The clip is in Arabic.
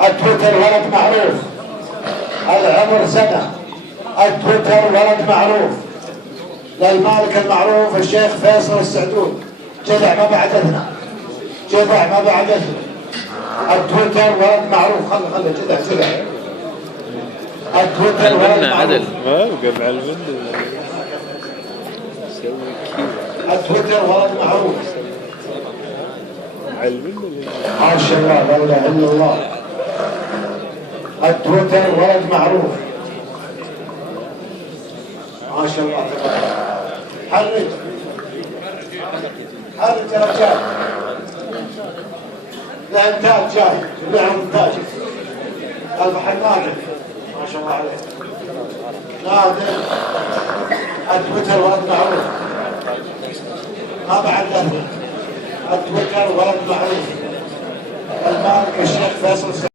التويتر ولد معروف، العمر سنة. التويتر ولد معروف للمالك المعروف الشيخ فيصل السعدود. جدع ما بعد اثنى، جدع ما بعد اثنى. التويتر ولد معروف. خلي جدع جدع. التويتر ولد معروف. ما وقف على البند. التويتر ولد معروف. على البند. ما شاء الله لا اله الا الله. التويتر ولد معروف. ما شاء الله تبارك. حرج حرج يا رجال. الانتاج جاي، لهم انتاج. البحر نادر ما شاء الله عليه. نادر. التويتر ولد معروف. ما بعد له. التويتر ولد معروف. المالك الشيخ فيصل